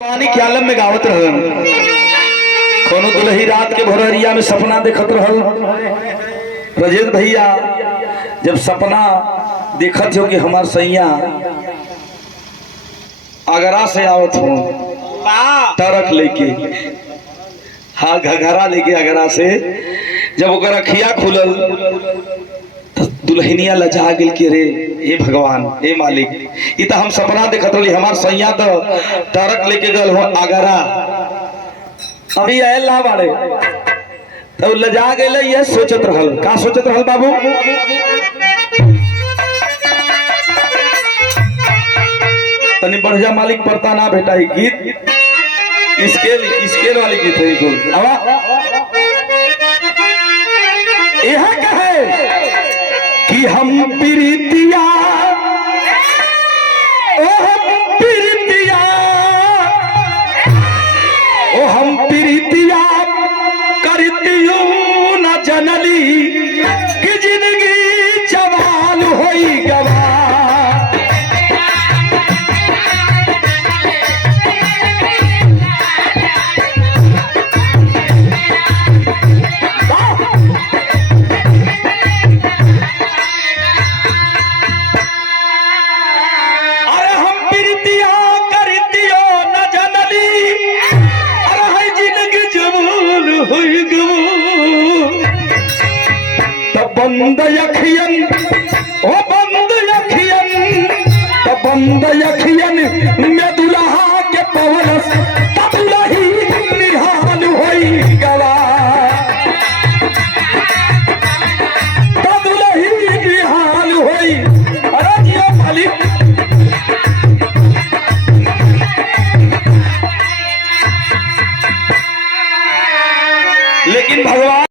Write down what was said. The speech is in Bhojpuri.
पानी के आलम में गावत रहन कोनो दुलही रात के भोररिया में सपना देखत रहल। रजेश भैया जब सपना देखत हो कि हमार सैया आगरा से आवत हो ट्रक लेके, हाँ घघरा लेके आगरा से, जब ओकर अखिया खुलल तो दुल्हनिया लजा गेल कि रे हे भगवान हे मालिक, इ तो हम सपना देखत रही हमार सैया तो ट्रक लेके गल हो आगरा, अभी आयल ना बाड़े। तो लजा गेल, ये सोचत रहल। का सोचत रहल बाबू? तनी बढ़िया मालिक पड़ता ना बेटा, ही गीत स्केल वाली गीत है कुल। यह कहे कि हम प्रीतिया ओ हम प्रीतिया करतियो न जनली कि जिंदगी जवान होई गवा। बंद अखियन ओ बंद अखियन, तो बंद अखियन में दुल्हा के पवनस तब लही निहाल होई गवा, तब लही निहाल होई। अरे ये मालिक लेकिन भगवान